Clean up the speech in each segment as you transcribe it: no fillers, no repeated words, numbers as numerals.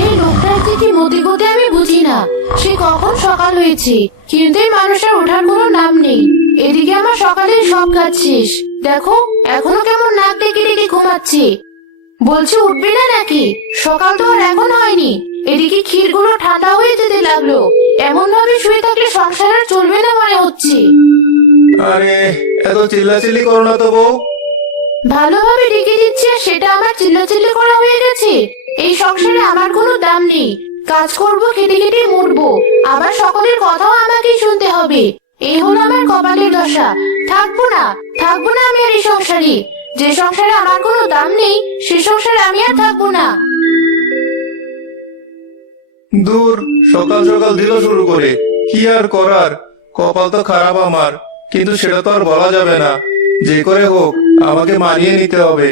এই লোকটার যে কি মতি গতি আমি বুঝি না। সে কখন সকাল হয়েছে, কিন্তু এই মানুষের ওঠার কোনো নাম নেই। এদিকে আমার সকালের সব কাজ শেষ, দেখো এখনো কেমন নাক ডেকে ডেকে ঘুমাচ্ছে। বলছি উঠবি না নাকি? সকাল তো আর এখন হয়নি। এদিকে ক্ষীরগুলো ঠান্ডা হয়ে যেতে লাগলো। এমন ভাবে শুয়ে থাকলে সংসার আর চলবে না মনে হচ্ছে। আরে, এত চিল্লাচিল্লি করো না তো বউ। ভালোভাবে ডেকে দিচ্ছি আর সেটা আমার চিল্লাচিল্লি করা হয়ে গেছে। এই সংসারে আমার কোনো দাম নেই। কাজ করব, খেটে খেটে মরবো, আবার সকলের কথাও আমাকেই শুনতে হবে। এই হলো আমার কপালের দশা। থাকবো না, থাকবো না আমি আর এই সংসারে। যে সংসারে আমার কোনো দাম নেই, সে সংসারে আমি আর থাকবো না। দূর, সকাল সকাল দিল শুরু করে। কি আর করার, কপাল তো খারাপ আমার, কিন্তু সেটা তো আর বলা যাবে না। যে করে হোক আমাকে মানিয়ে নিতে হবে।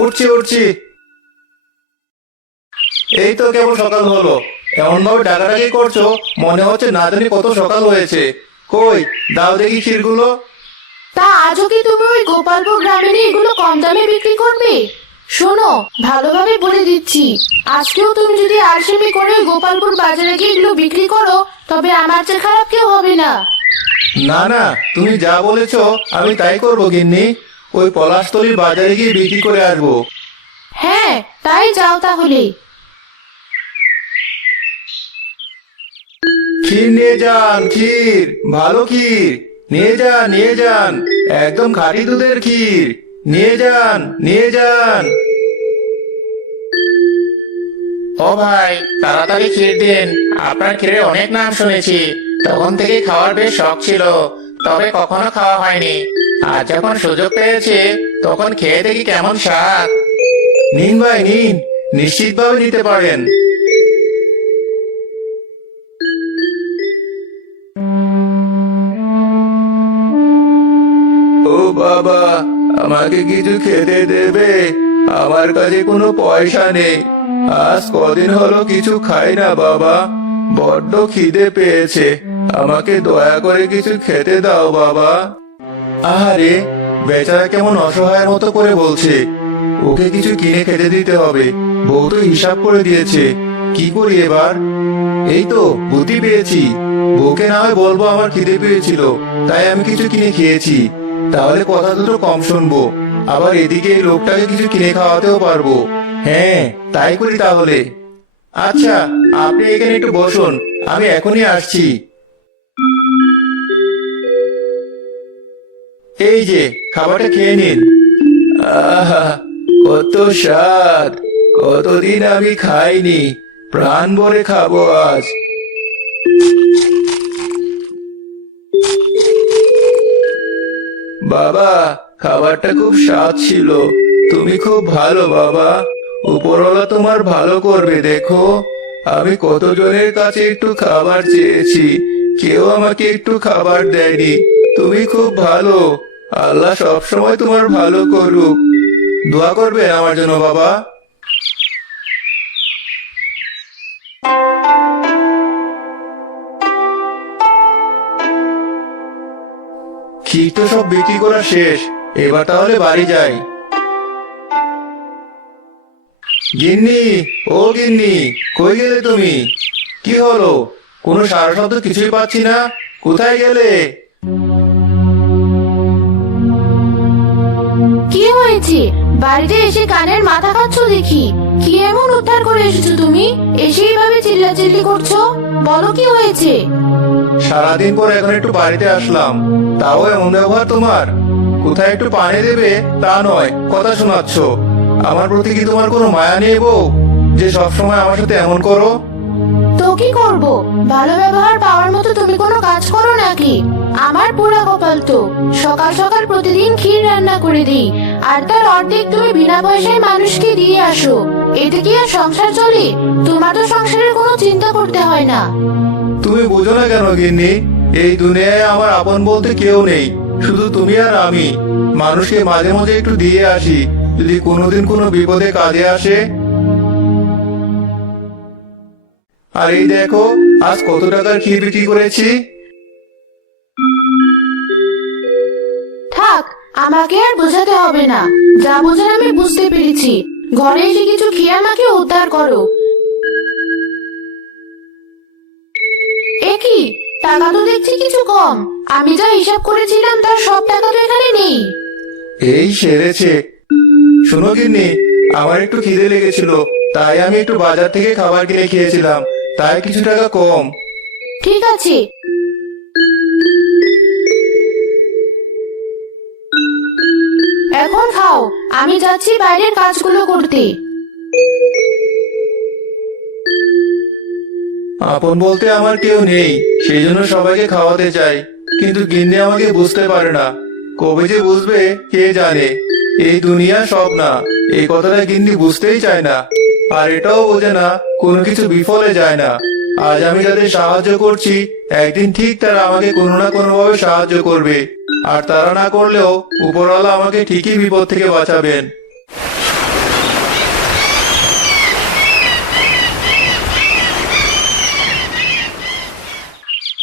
উঠছি উঠছি। এই তো কেবল সকাল হলো, এমন ভাবে ডাকাডাকি করছো মনে হচ্ছে না জানি কত সকাল হয়েছে। কই, দাও দেখি ক্ষীরগুলো। তা আজও কি তুমি ওই গোপালপুর গ্রামে নিয়ে এগুলো কম দামে বিক্রি করবে? শোনো, ভালোভাবে বলে দিচ্ছি, আজকেও তুমি যদি আলসেমি করে ওই গোপালপুর বাজারে গিয়ে এগুলো বিক্রি করো, তবে আমার চেয়ে খারাপ কেউ হবে না। না না, তুমি যা বলেছো আমি তাই করবো গিন্নি। ওই পলাশতলির বাজারে গিয়ে বিক্রি করে আসবো। হ্যাঁ, তাই যাও তাহলে। ক্ষীর নিয়ে যান, ক্ষীর, ভালো ক্ষীর নিয়ে যান, নিয়ে যান। একদম খাঁটি দুধের ক্ষীর নিয়ে যান, নিয়ে যান। ও ভাই, তাড়াতাড়ি ক্ষীর দিন। আপনার ক্ষীরের অনেক নাম শুনেছি, তখন থেকে খাওয়ার বেশ শখ ছিল, তবে কখনো খাওয়া হয়নি। আজ যখন সুযোগ পেয়েছি তখন খেয়ে দেখি কেমন স্বাদ। নিন ভাই নিন, নিশ্চিতভাবে নিতে পারেন। ও বাবা, আমাকে কিছু খেতে দেবে? আমার কাছে কোনো পয়সা নেই। আজ কদিন হলো কিছু খাই না বাবা, বড্ড খিদে পেয়েছে। আমাকে দয়া করে কিছু খেতে দাও বাবা। আহারে, বেচারা কেমন অসহায়ের মতো করে বলছে। ওকে কিছু কিনে খেতে দিতে হবে। বউ তো হিসাব করে দিয়েছে। কি করি এবার? এই তো বুদ্ধি পেয়েছি। বউকে না হয় বলবো আমার খিদে পেয়েছিল, তাই আমি কিছু কিনে খেয়েছি। তাহলে কথা দুটো কম শুনবো, আবার এদিকে এই লোকটাকে কিছু কিনে খাওয়াতেও পারবো। হ্যাঁ, তাই করি তাহলে। আচ্ছা, আপনি এখানে একটু বসুন, আমি এখনই আসছি। এই যে, খাবারটা খেয়ে নিন। আহা, কত স্বাদ! কতদিন আমি খাইনি, প্রাণ ভরে খাবো আজ। বাবা, খাবারটা খুব স্বাদ ছিল। তুমি খুব ভালো বাবা। উপরওয়ালা তোমার ভালো করবে দেখো। আমি কতজনের কাছে একটু খাবার চেয়েছি, কেউ আমাকে একটু খাবার দেয়নি। তুমি খুব ভালো। আল্লাহ সবসময় তোমার ভালো করুক। দোয়া করবে আমার জন্য বাবা। ক্ষীর তো সব বিক্রি করা শেষ, এবার তাহলে বাড়ি যাই। গিন্নি, ও গিন্নি, কই গেলে তুমি? কি হলো? কোনো সারা শব্দ কিছুই পাচ্ছি না। কোথায় গেলে? কি হয়েছে? বাড়িতে এসে কানের মাথা খাচ্ছ দেখি। কি এমন উদ্ধার করে এসেছো তুমি? এসে এইভাবে চিল্লাচিল্লি করছো, বলো কি হয়েছে? সারাদিন পর এখন একটু বাড়িতে আসলাম, তাও এমন ব্যবহার তোমার। কোথায় একটু পানি দেবে তা নয়, কথা শোনাচ্ছ। আমার প্রতি কি তোমার কোনো মায়া নেই বউ, যে সবসময় আমার সাথে এমন করো? তো কি করব? ভালো ব্যবহার পাওয়ার মতো তুমি কোনো কাজ করো নাকি? আমার পুরা কপাল তো, সকাল সকাল প্রতিদিন ক্ষীর রান্না করে দিই, আর তার অর্ধেক তুমি বিনা পয়সায় মানুষকে দিয়ে আসো। এতে কি আর সংসার চলে? তোমার তো সংসারের কোনো চিন্তা করতে হয় না। তুমি বুঝো না কেন গিন্নি? এই দুনিয়ায় আমার আপন বলতে কেউ নেই, শুধু তুমি আর আমি। মানুষকে মাঝে মাঝে একটু দিয়ে আসি, যদি কোনোদিন কোনো বিপদে কাজে আসে। আর এই দেখো, আজ কত টাকার ক্ষীর বিক্রি করেছি। থাক, আমাকে আর বোঝাতে হবে না, যা বোঝার আমি বুঝতে পেরেছি। ঘরে এসে কিছু খেয়ে আমাকে উদ্ধার করো। এ কি, টাকা তো দেখছি কিছু কম। আমি যা হিসাব করেছিলাম তার সব টাকা তো এখানে নেই। এই সেরেছে। শোনো গিন্নি, আমার একটু খিদে লেগেছিল, তাই আমি একটু বাজার থেকে খাবার কিনে খেয়েছিলাম, তাই কিছু টাকা কম। ঠিক আছে, এখন খাও, আমি যাচ্ছি বাইরের কাজগুলো করতে। আপন বলতে আমার কেউ নেই, সেই জন্য সবাইকে খাওয়াতে চাই, কিন্তু গিন্নি আমাকে বুঝতে পারে না। কবে যে বুঝবে কে জানে। এই দুনিয়া সব না, এই কথাটা গিন্নি বুঝতেই চায় না। আর এটাও বোঝে না কোনো কিছু বিফলে যায় না। আজ আমি যাদের সাহায্য করছি, একদিন ঠিক তারা আমাকে কোনো না কোনো ভাবে সাহায্য করবে। আর তারা না করলেও উপরওয়ালা আমাকে ঠিকই বিপদ থেকে বাঁচাবেন।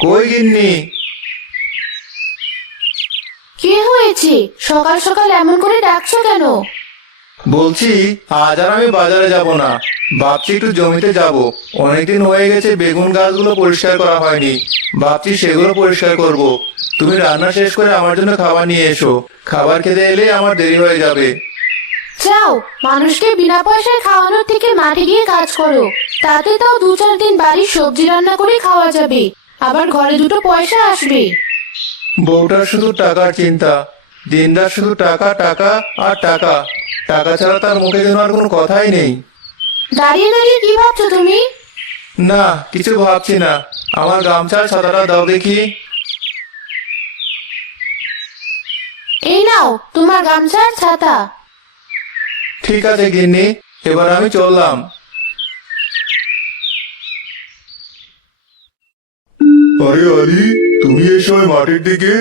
কই গিন্নি? কি হয়েছে, সকাল সকাল এমন করে ডাকছো কেন? বলছি আজ আর আমি বাজারে যাব না, ভাবছি একটু জমিতে যাব। অনেকদিন হয়ে গেছে বেগুন গাছগুলো পরিষ্কার করা হয়নি, ভাবছি সেগুলো পরিষ্কার করব। তুমি রান্না শেষ করে আমার জন্য খাবার নিয়ে এসো, খাবার খেতে এলে আমার দেরি হয়ে যাবে। যাও, মানুষকে বিনা পয়সায় খাওয়ানোর থেকে মাঠে গিয়ে কাজ করো। তাতে তাও 2-4 দিন বাড়ির সবজি রান্না করে খাওয়া যাবে, আবার ঘরে দুটো পয়সা আসবে। বউটার শুধু টাকার চিন্তা, দিনরাত শুধু টাকা টাকা আর টাকা। টাকা ছাড়া তার মুখে যেন আর কোনো কথাই নেই। দাঁড়িয়ে দাঁড়িয়ে কি ভাবছো তুমি? না, কিছু ভাবছি না। আমার গামছার ছাতাটা দাও দেখি। এই নাও তোমার গামছা আর ছাতা। ঠিক আছে গিন্নি, এবার আমি চললাম। আরে আলি, তুমি এই সময় মাঠের দিকে?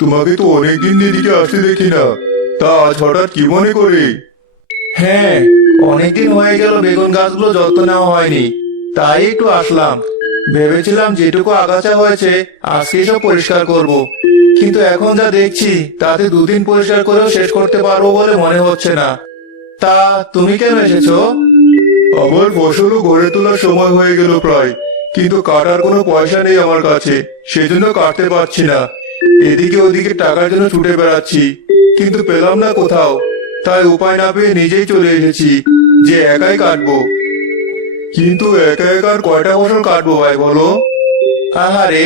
তোমাকে তো অনেকদিন এদিকে আসতে দেখি না, তা আজ হঠাৎ কি মনে করে? হ্যাঁ, অনেকদিন হয়ে গেল বেগুন গাছগুলো যত্ন নেওয়া হয়নি, তাই একটু আসলাম। ভেবেছিলাম যেটুকু আগাছা হয়েছে আজকে সব পরিষ্কার করব, কিন্তু এখন যা দেখছি তাতে 2 দিন পরিষ্কার করেও শেষ করতে পারবো বলে মনে হচ্ছে না। তা তুমি কেন এসেছো? আমার ফসলও ঘরে তোলার সময় হয়ে গেল প্রায়, কিন্তু কাটার কোনো পয়সা নেই আমার কাছে, সেজন্য কাটতে পারছি না। এদিকে ওদিকে টাকার জন্য ছুটে বেড়াচ্ছি, কিন্তু পেলাম না কোথাও। তাই উপায় না পেয়ে নিজেই চলে এসেছি যে একাই কাটবো। কিন্তু একা একা আর কয়টা ফসল কাটবো ভাই বলো? আহারে,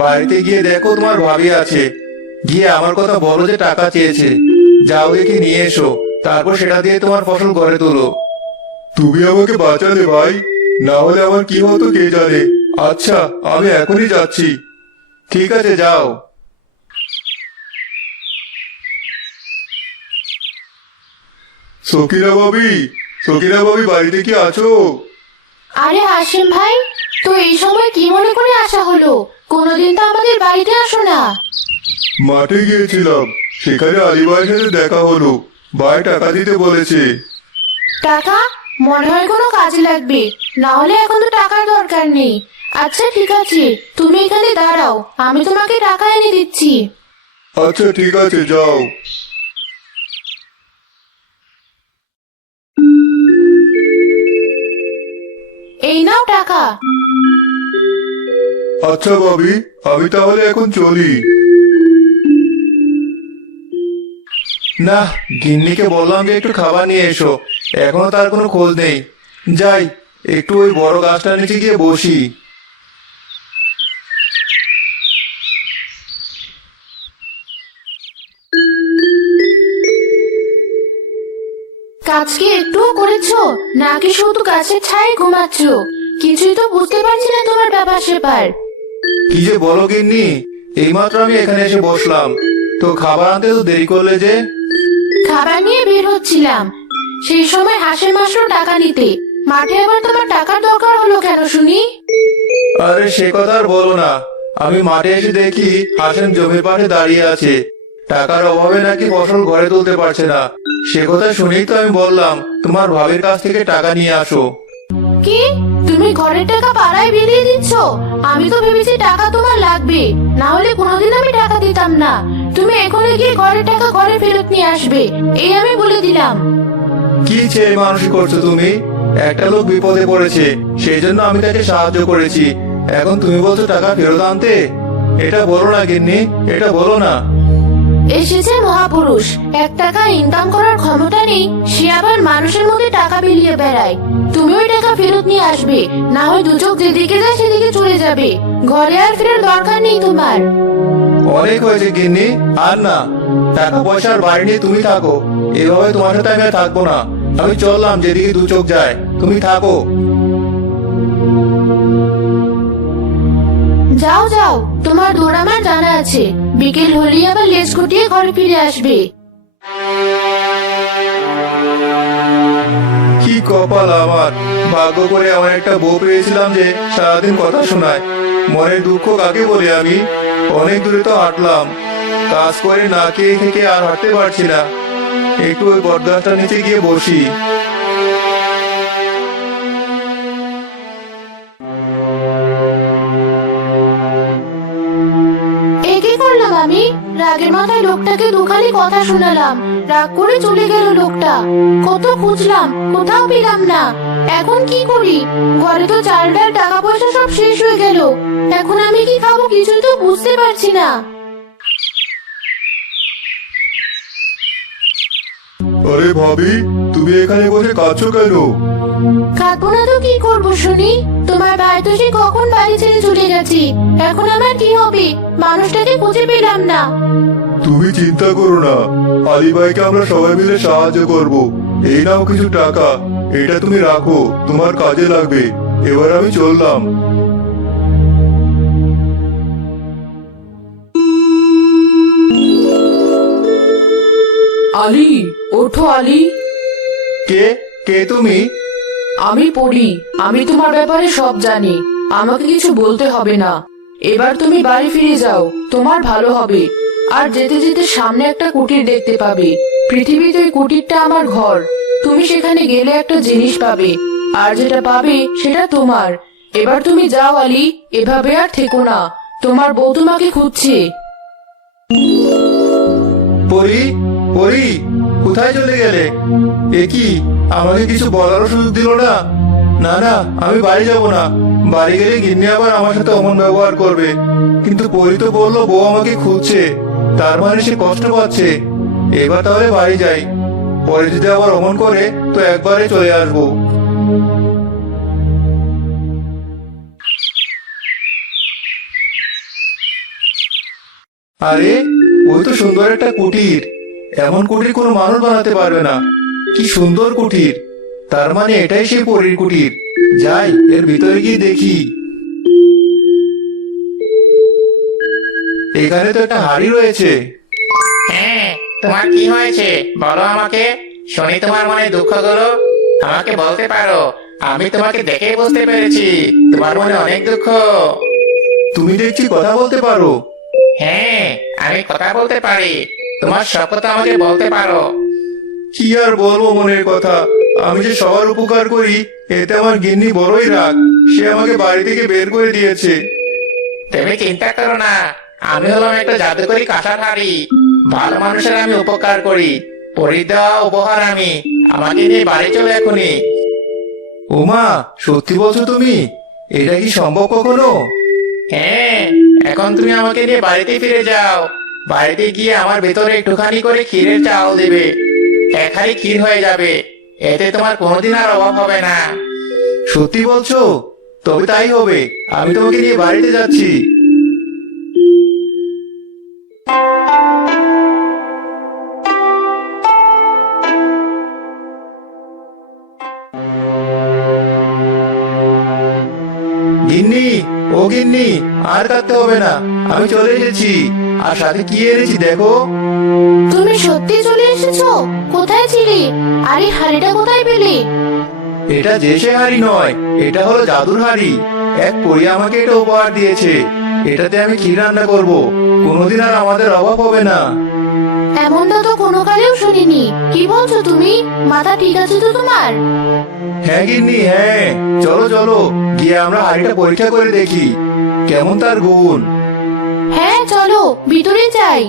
বাড়িতে গিয়ে দেখো তোমার ভাবি আছে, গিয়ে আমার কথা বলো যে টাকা চেয়েছে। যাও দেখি নিয়ে এসো, তারপর সেটা দিয়ে তোমার ফসল ঘরে তোলো। তুমি আমাকে বাঁচালে ভাই, না হলে আমার কি হতো কে জানে। আচ্ছা, আমি এখনই যাচ্ছি। ঠিক আছে, যাও। সকিনা ভাবি বাড়িতে কি আছো? আরে হাসিম ভাই, তো এই সময় কি মনে করে আসা হলো? কোনোদিন তো আমাদের বাড়িতে আসো না। মাঠে গিয়েছিলাম, সেখানে আলী ভাইয়ের সাথে দেখা হলো। ভাই টাকা দিতে বলেছে। টাকা? মনে হয় কোনো কাজে লাগবে, না হলে এখন তো টাকার দরকার নেই। আচ্ছা ঠিক আছে, তুমি এখানে দাঁড়াও, আমি তোমাকে টাকা এনে দিচ্ছি। আচ্ছা ঠিক আছে, যাও। এই নাও টাকা। আচ্ছা ভাবি, আমি তাহলে এখন চলি। না, গিন্নিকে বললাম যে একটু খাবার নিয়ে এসো, এখনো তার কোনো খোঁজ নেই। যাই, একটু ওই বড় গাছটার নিচে গিয়ে বসি। কাজ কি একটুও করেছো, নাকি শুধু গাছের ছায় ঘুমাচ্ছো? কিছুই তো বুঝতে পারছি না তোমার ব্যাপার সেপার। কি যে বলো গিন্নি, এইমাত্র আমি এখানে এসে বসলাম, তো খাবার আনতে তো দেরি করলে যে। খাবার নিয়ে বের হচ্ছিলাম, সেই সময় হাসেম আসলো টাকা নিতে। মাঠে আবার তোমার টাকার দরকার হলো কেন শুনি? আরে সে কথা আর বলো না, আমি মাঠে এসে দেখি হাসেম জমির পাশে দাঁড়িয়ে আছে। টাকার অভাবে নাকি ফসল ঘরে তুলতে পারছে না। সে কথা শুনেই তো আমি বললাম তোমার ভাবির কাছ থেকে টাকা নিয়ে আসো। কি, তুমি ঘরের টাকা পাড়ায় বিলিয়ে দিচ্ছ? আমি তো ভেবেছি টাকা তোমার লাগবে, না হলে কোনোদিন আমি টাকা দিতাম না। তুমি এখনই গিয়ে ঘরের টাকা ঘরে ফেরত নিয়ে আসবে, এই আমি বলে দিলাম। কি ছেলে মানুষ করছো তুমি? একটা লোক বিপদে পড়েছে, সেই জন্য আমি তাকে সাহায্য করেছি। এখন তুমি বলছো টাকা ফেরত আনতে? এটা বলো না গিন্নি, এটা বলো না। এসেছে মহাপুরুষ, 1 টাকা ইনকাম করার ক্ষমতা নেই, সে আবার মানুষের মধ্যে টাকা বিলিয়ে বেড়ায়। তুমি ওই টাকা ফেরত নিয়ে আসবে, না হয় দু চোখ যেদিকে যায় সেদিকে চলে যাবে। ঘরে আর ফেরার দরকার নেই তোমার। অনেক হয়েছে গিন্নি, আর না। টাকা পয়সার বাড়ি নিয়ে তুমি থাকো, এভাবে তোমার সাথে আমি আর থাকবো না। আমি চললাম যেদিকে দু চোখ যায়, তুমি থাকো। যাও যাও, তোমার দৌড় আমার জানা আছে। বিকেল হলেই আবার লেজ গুটিয়ে ঘরে ফিরে আসবে। কি কপাল আমার, ভাগ্য করে এমন একটা বউ পেয়েছিলাম যে সারাদিন কথা শোনায়। মনের দুঃখ কাকে বলি আমি? অনেক দূরে তো হাঁটলাম, কাজ করে না খেয়ে থেকে আর হাঁটতে পারছি না। একটু ওই বটগাছটার নিচে গিয়ে বসি। এ কি করলাম আমি? রাগের মাথায় লোকটাকে দুখানি কথা শোনালাম, রাগ করে চলে গেল লোকটা। কত খুঁজলাম, কোথাও পেলাম না। এখন কি করি? ঘরে তো চাল ডাল টাকা পয়সা সব শেষ হয়ে গেল। এখন আমি কি খাবো কিছুই তো বুঝতে পারছি না। আরে ভাবি, তুমি এখানে বসে কাঁদছো কেন? খাবো না তো কি করবো শুনি? তোমার ভাই তো সে কখন বাড়ি ছেড়ে চলে গেছে। এখন আমার কি হবে? মানুষটাকে খুঁজে পেলাম না। তুমি চিন্তা করো না, আলী ভাইকে আমরা সবাই মিলে সাহায্য করব। এই নাও কিছু টাকা, এটা তুমি রাখো, তোমার কাজে লাগবে। এবার আমি চললাম। আলী, ওঠো আলী। কে কে তুমি? আমি পড়ি, আমি তোমার ব্যাপারে সব জানি। আমাকে কিছু বলতে হবে না। এবার তুমি বাড়ি ফিরে যাও, তোমার ভালো হবে। আর যেতে যেতে সামনে একটা কুটির দেখতে পাবে। পৃথিবীতে ওই কুটিরটা আমার ঘর। তুমি সেখানে গেলে একটা জিনিস পাবে, আর যেটা পাবে সেটা তোমার। এবার তুমি যাও আলী, এভাবে আর থেকো না। তোমার বউ তোমাকে খুঁজছে। পরি, পরি, কোথায় চলে গেলে? এ কি, আমাকে কিছু বলারও সুযোগ দিল না? না না, আমি বাড়ি যাব না। বাড়ি গেলে গিন্নি আবার আমার সাথে অমন ব্যবহার করবে। কিন্তু পরি তো বললো বউ আমাকে খুঁজছে, তার মানে সে কষ্ট পাচ্ছে। এবার তাহলে বাড়ি যাই, পরে যদি আবার অমন করে তো একবারে চলে আসবো। আরে, ওই তো সুন্দর একটা কুটির। এমন কুটির কোনো মানুষ বানাতে পারবে না। কি সুন্দর কুটির! তার মানে এটাই সেই পরীর কুটির। যাই, এর ভিতরে গিয়ে দেখি। এখানে তো একটা হাড়ি রয়েছে। হ্যাঁ, তোমার কি হয়েছে বলো আমাকে। শুনি তোমার মনে দুঃখগুলো। আমাকে বলতে পারো, আমি তোমাকে দেখেই বুঝতে পেরেছি তোমার মনে অনেক দুঃখ। তুমি দেখছি কথা বলতে পারো। হ্যাঁ, আমি কথা বলতে পারি। তোমার সব কথা আমাকে বলতে পারো। কি আর বলবো মনের কথা। আমি যে সবার উপকার করি, এতে আমার গিন্নি বড়ই রাগ। সে আমাকে বাড়ি থেকে বের করে দিয়েছে। তুমি চিন্তা করো না, আমি হলাম একটা জাদুকরি কাঁসার হাড়ি। ভালো মানুষের আমি উপকার করি। পরি দেওয়া উপহার আমি। আমাকে নিয়ে বাড়ি চলে এখনই। ওমা, সত্যি বলছো তুমি? এটা কি সম্ভব কখনো? হ্যাঁ, এখন তুমি আমাকে নিয়ে বাড়িতে ফিরে যাও। বাড়িতে গিয়ে আমার ভেতরে একটুখানি করে ক্ষীরের চাল দেবে। এক হাঁড়ি ক্ষীর হয়ে যাবে। এতে তোমার কোনোদিন আর অভাব হবে না। সত্যি বলছো? তবে তাই হবে। আমি তোমাকে নিয়ে বাড়িতে যাচ্ছি। গিন্নি, ও গিন্নি, আর কাঁদতে হবে না। আমি চলে এসেছি। আর সাথে কি এনেছি দেখো। তুমি সত্যি চলে এসেছো? কোথায় ছিলে? আর এই হাড়িটা কোথায় পেলে? এটা যে সে হাড়ি নয়, এটা হলো জাদুর হাড়ি। এক পরী আমাকে এটা উপহার দিয়েছে। এটাতে আমি ক্ষীর রান্না করব। কোনোদিন আর আমাদের অভাব হবে না। এমনটা তো কোনো কালেও শুনিনি। কি বলছো তুমি? মাথা ঠিক আছে তো তোমার? হ্যাঁ গিন্নি, হ্যাঁ। চলো চলো, গিয়ে আমরা হাড়িটা পরীক্ষা করে দেখি কেমন তার গুণ। হ্যাঁ চলো, ভিতরে যাই।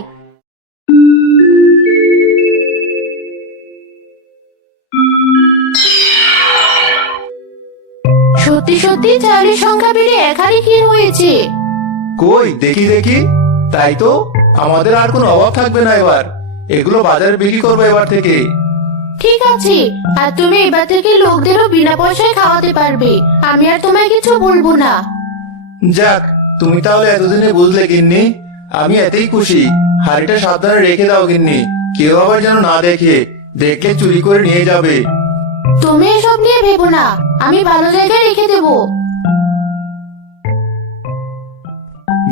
সত্যি সত্যি চালের সংখ্যা বেড়ে 1 হাড়ি ক্ষীর হয়েছে। কই দেখি দেখি। তাই তো, আমাদের আর কোনো অভাব থাকবে না এবার। এগুলো বাজারে বিক্রি করবো এবার থেকে। ঠিক আছে, আর তুমি এবার থেকে লোকদেরও বিনা পয়সায় খাওয়াতে পারবে। আমি আর তোমায় কিছু বলবো না। যাক, তুমি তাহলে এতদিনে বুঝলে গিন্নি। আমি এতেই খুশি। হাড়িটা সাবধানে রেখে দাও গিন্নি, কেউ আবার যেন না দেখে। দেখলে চুরি করে নিয়ে যাবে। তুমি এসব নিয়ে ভেবো না, আমি ভালো জায়গায় রেখে দেবো।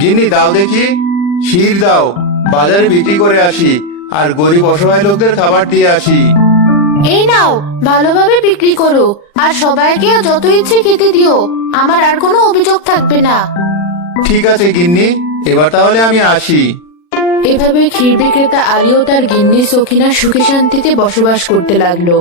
গিন্নি দাও দেখি, ক্ষীর দাও। বাজারে বিক্রি করে আসি, আর গরিব অসহায় লোকদের খাবার দিয়ে আসি। এই নাও, ভালোভাবে বিক্রি করো, আর সবাইকে যত ইচ্ছে খেতে দিও। আমার আর কোনো অভিযোগ থাকবে না। ঠিক আছে গিন্নি, এবার তাহলে আমি আসি। এভাবে ক্ষীর বিক্রেতা আলী ও তার গিন্নি সখিনা সুখে শান্তিতে বসবাস করতে লাগলো।